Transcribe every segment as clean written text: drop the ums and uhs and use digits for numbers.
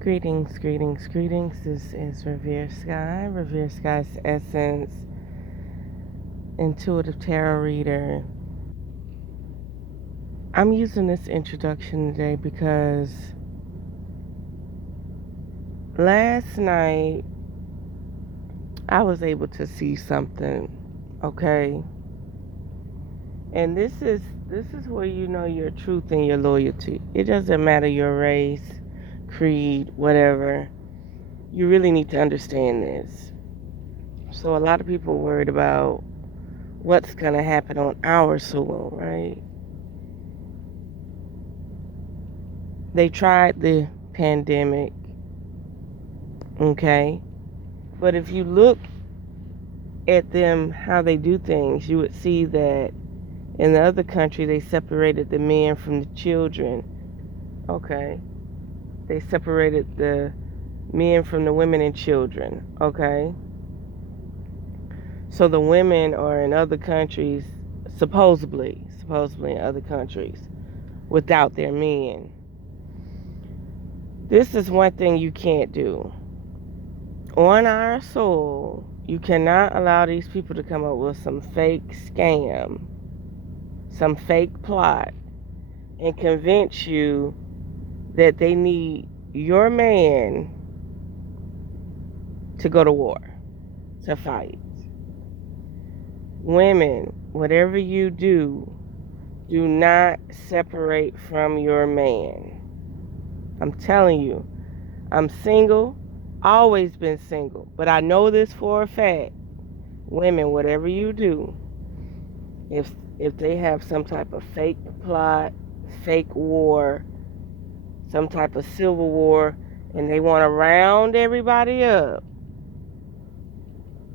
Greetings, greetings, greetings. This is Revere Sky, Revere Sky's Essence, Intuitive Tarot Reader. I'm using this introduction today because last night I was able to see something, okay? And this is where you know your truth and your loyalty. It doesn't matter your race, creed, whatever. You really need to understand this. So a lot of people worried about what's going to happen on our soil, right? They tried the pandemic, okay? But if you look at them, how they do things, you would see that in the other country, they separated the men from the children, okay? They separated the men from the women and children, okay? So the women are in other countries, supposedly in other countries, without their men. This is one thing you can't do. On our soul, you cannot allow these people to come up with some fake scam, some fake plot, and convince you that they need your man to go to war, to fight. Women, whatever you do not separate from your man. I'm telling you, I'm single, always been single, but I know this for a fact. Women, whatever you do, if they have some type of fake plot, fake war, some type of civil war, and they want to round everybody up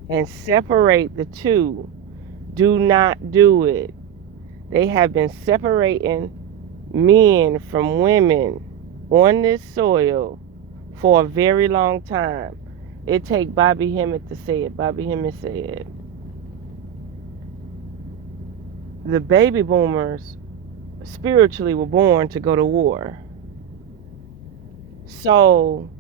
and separate the two, do not do it. They have been separating men from women on this soil for a very long time. It take Bobby Hemmett to say it. Bobby Hemmett said, the baby boomers spiritually were born to go to war. So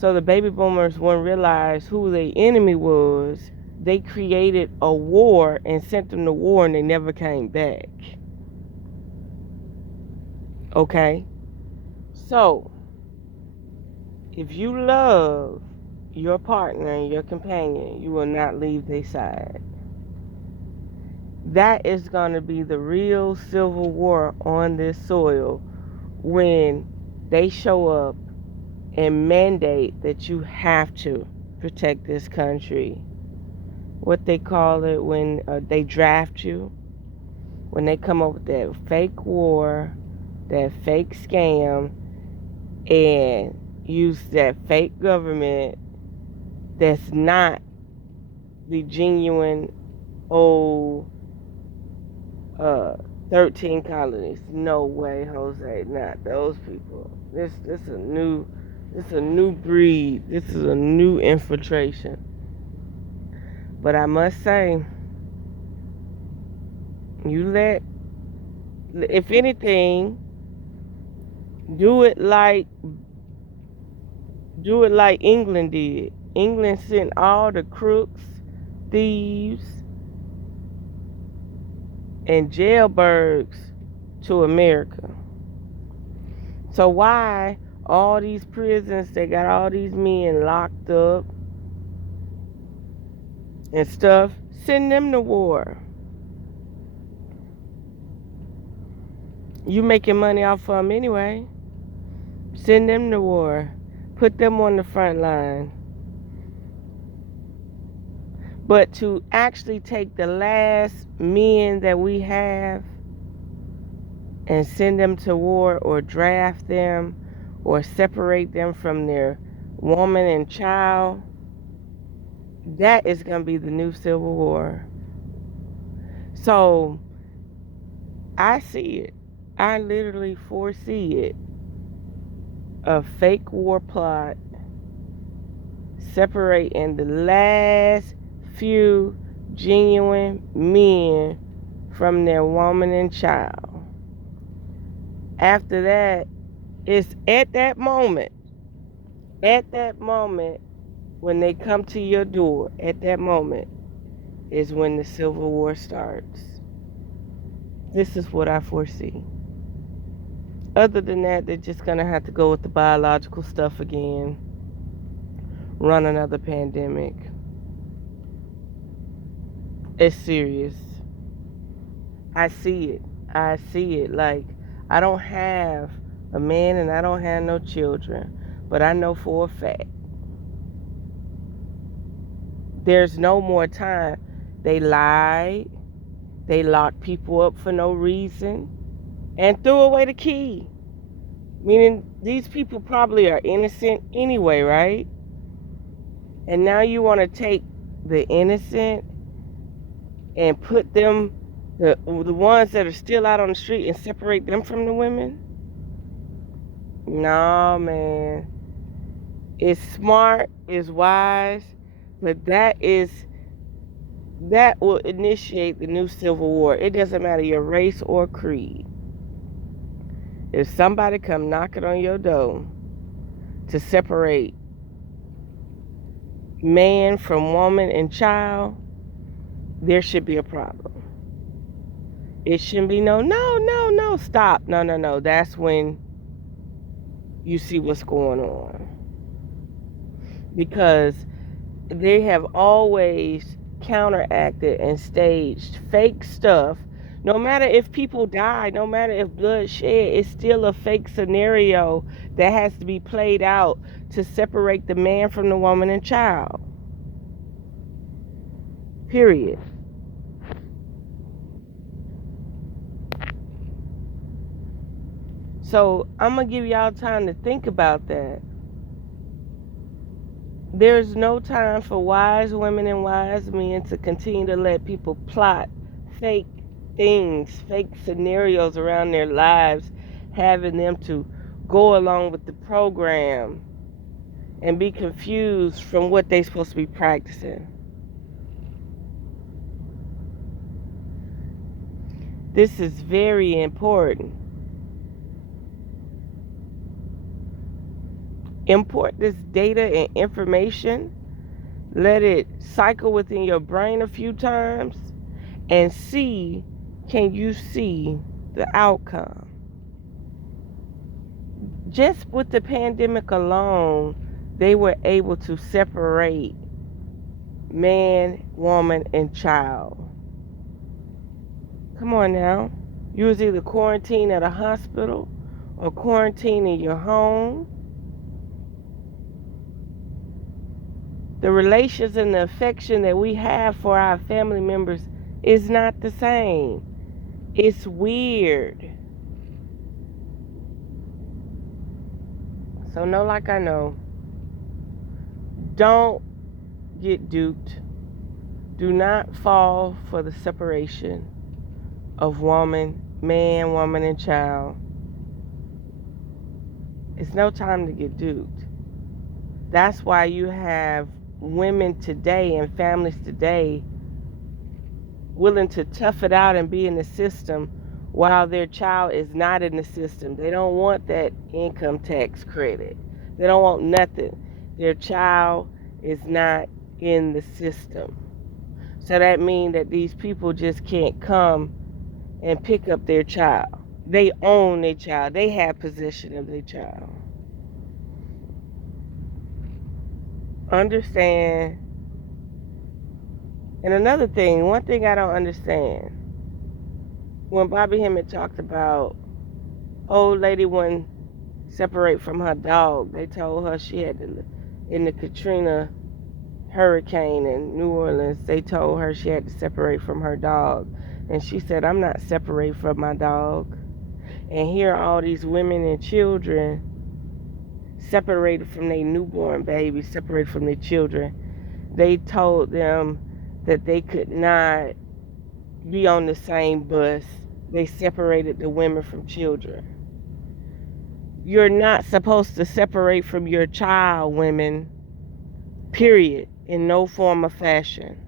the baby boomers wouldn't realize who the enemy was. They created a war and sent them to war, and they never came back. Okay? So, if you love your partner and your companion, you will not leave their side. That is going to be the real civil war on this soil when they show up and mandate that you have to protect this country. What they call it when they draft you, when they come up with that fake war, that fake scam, and use that fake government that's not the genuine old 13 colonies. No way, Jose, not those people. This a new breed. This is a new infiltration. But I must say, if anything, do it like England did. England sent all the crooks, thieves, and jailbirds to America. So why all these prisons, they got all these men locked up and stuff, send them to war. You making money off of them anyway. Send them to war. Put them on the front line. But to actually take the last men that we have and send them to war, or draft them, or separate them from their woman and child, that is going to be the new civil war. So I see it. I literally foresee it. A fake war plot separating the last few genuine men from their woman and child. After that, it's at that moment At that moment, when they come to your door, at that moment is when the Civil War starts. This is what I foresee. Other than that, they're just going to have to go with the biological stuff again, run another pandemic. It's serious. I see it. I see it. Like, I don't have a man and I don't have no children, but I know for a fact there's no more time. They lied. They locked people up for no reason and threw away the key. Meaning these people probably are innocent anyway, right? And now you want to take the innocent and put them, the ones that are still out on the street, and separate them from the women? No, man. It's smart, it's wise, but that will initiate the new Civil War. It doesn't matter your race or creed. If somebody come knocking on your door to separate man from woman and child, there should be a problem. It shouldn't be no, stop. No. That's when you see what's going on. Because they have always counteracted and staged fake stuff. No matter if people die, no matter if blood shed, it's still a fake scenario that has to be played out to separate the man from the woman and child. Period. So I'm going to give y'all time to think about that. There's no time for wise women and wise men to continue to let people plot fake things, fake scenarios around their lives, having them to go along with the program and be confused from what they're supposed to be practicing. This is very important. Import this data and information, let it cycle within your brain a few times, and see, can you see the outcome? Just with the pandemic alone, they were able to separate man, woman, and child. Come on now. You was either quarantined at a hospital or quarantined in your home. The relations and the affection that we have for our family members is not the same. It's weird. So know like I know. Don't get duped. Do not fall for the separation of man, woman, and child. It's no time to get duped. That's why you have women today and families today willing to tough it out and be in the system while their child is not in the system. They don't want that income tax credit. They don't want nothing. Their child is not in the system. So that means that these people just can't come and pick up their child. They own their child. They have possession of their child. Understand. And another thing, one thing I don't understand, when Bobby Hemmett talked about old lady wouldn't separate from her dog, they told her she had to, in the Katrina hurricane in New Orleans, they told her she had to separate from her dog. And she said, I'm not separated from my dog. And here are all these women and children separated from their newborn babies, separated from their children. They told them that they could not be on the same bus. They separated the women from children. You're not supposed to separate from your child, women, period, in no form or fashion.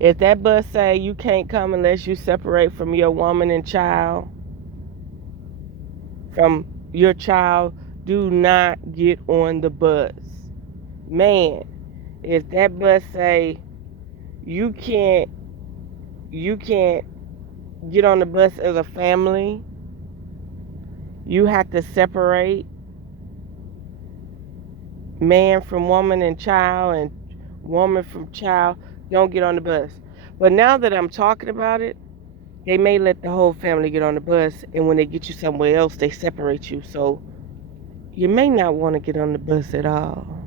If that bus say you can't come unless you separate from your woman and child, from your child do not get on the bus. Man, if that bus say you can't get on the bus as a family, you have to separate man from woman and child and woman from child, don't get on the bus. But now that I'm talking about it, they may let the whole family get on the bus, and when they get you somewhere else, they separate you. So you may not want to get on the bus at all.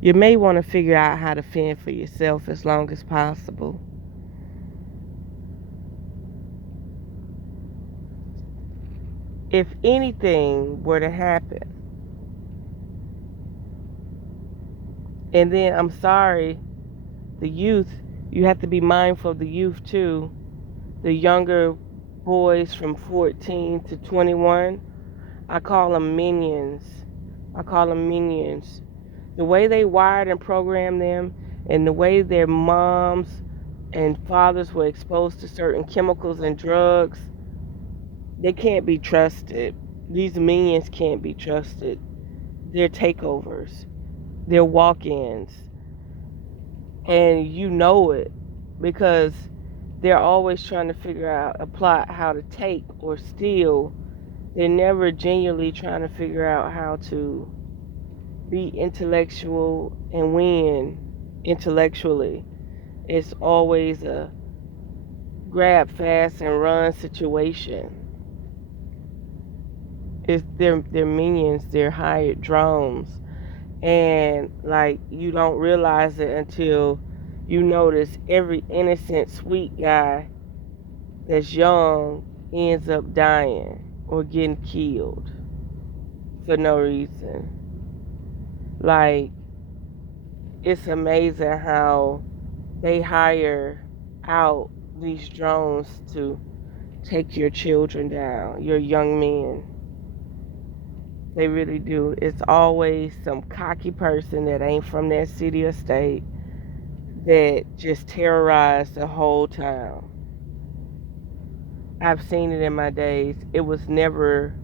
You may want to figure out how to fend for yourself as long as possible. If anything were to happen, and then I'm sorry, the youth, you have to be mindful of the youth too. The younger boys from 14 to 21, I call them minions. The way they wired and programmed them, and the way their moms and fathers were exposed to certain chemicals and drugs, they can't be trusted. These minions can't be trusted. They're takeovers. They're walk-ins. And you know it because they're always trying to figure out a plot how to take or steal. They're never genuinely trying to figure out how to be intellectual and win intellectually. It's always a grab fast and run situation. It's their minions, they're hired drones. And like you don't realize it until you notice every innocent sweet guy that's young ends up dying or getting killed for no reason. Like, it's amazing how they hire out these drones to take your children down, your young men. They really do. It's always some cocky person that ain't from that city or state that just terrorized the whole town. I've seen it in my days. It was never.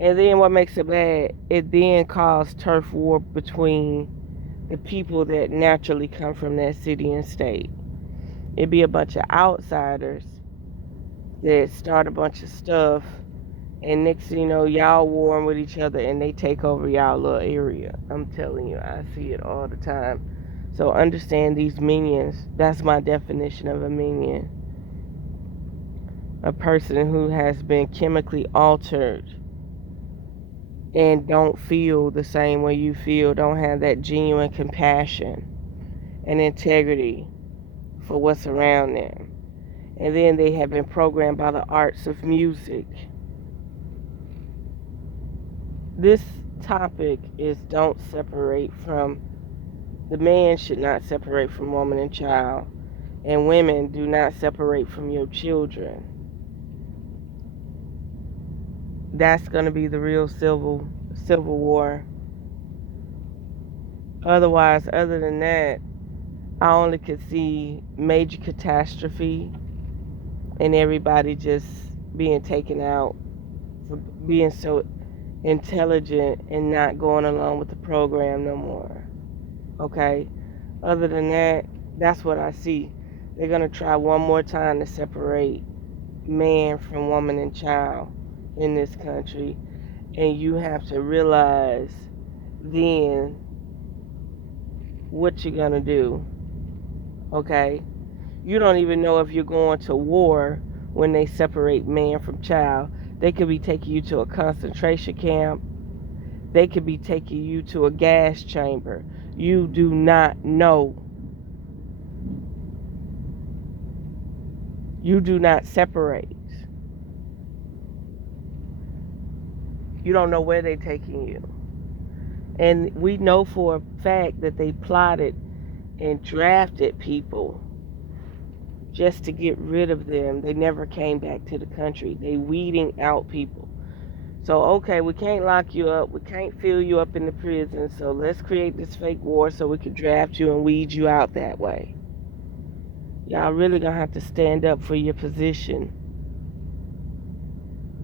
And then what makes it bad, it then caused turf war between the people that naturally come from that city and state. It'd be a bunch of outsiders that start a bunch of stuff, and next thing you know, y'all warring with each other and they take over y'all little area. I'm telling you, I see it all the time. So understand these minions. That's my definition of a minion. A person who has been chemically altered and don't feel the same way you feel, don't have that genuine compassion and integrity for what's around them. And then they have been programmed by the arts of music. This topic is don't separate from, the man should not separate from woman and child, and women do not separate from your children. That's going to be the real civil war. Otherwise, other than that, I only could see major catastrophe and everybody just being taken out for being so intelligent and not going along with the program no more. Okay? Other than that, that's what I see. They're going to try one more time to separate man from woman and child in this country. And you have to realize then what you're going to do. Okay? You don't even know if you're going to war when they separate man from child. They could be taking you to a concentration camp. They could be taking you to a gas chamber. You do not know. You do not separate. You don't know where they're taking you. And we know for a fact that they plotted and drafted people just to get rid of them. They never came back to the country. They weeding out people. So, okay, we can't lock you up. We can't fill you up in the prison. So let's create this fake war so we can draft you and weed you out that way. Y'all really gonna have to stand up for your position.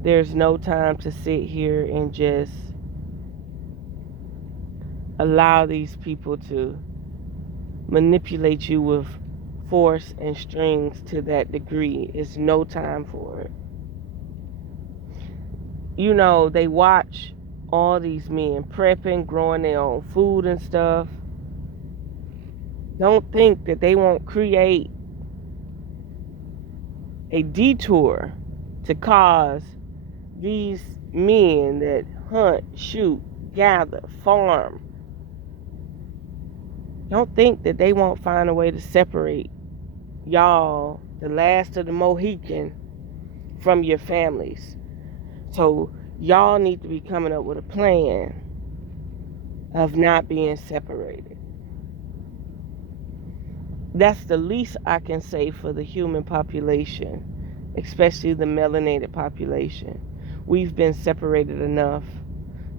There's no time to sit here and just allow these people to manipulate you with force and strings to that degree. It's no time for it. You know, they watch all these men prepping, growing their own food and stuff. Don't think that they won't create a detour to cause these men that hunt, shoot, gather, farm. Don't think that they won't find a way to separate y'all, the last of the Mohican, from your families. So y'all need to be coming up with a plan of not being separated. That's the least I can say for the human population, especially the melanated population. We've been separated enough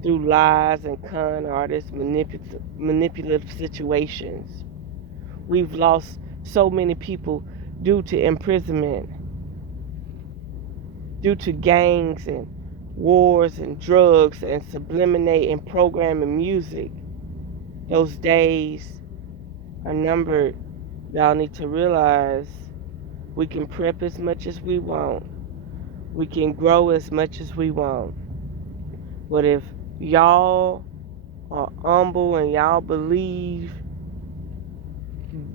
through lies and con artists, manipulative situations. We've lost so many people due to imprisonment, due to gangs and wars and drugs and subliminating programming music. Those days are numbered. Y'all need to realize we can prep as much as we want. We can grow as much as we want. But if y'all are humble and y'all believe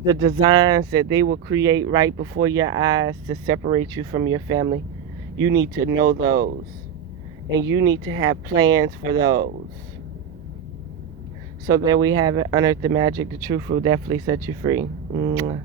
the designs that they will create right before your eyes to separate you from your family, you need to know those. And you need to have plans for those. So there we have it. Unearth the magic. The truth will definitely set you free. Mwah.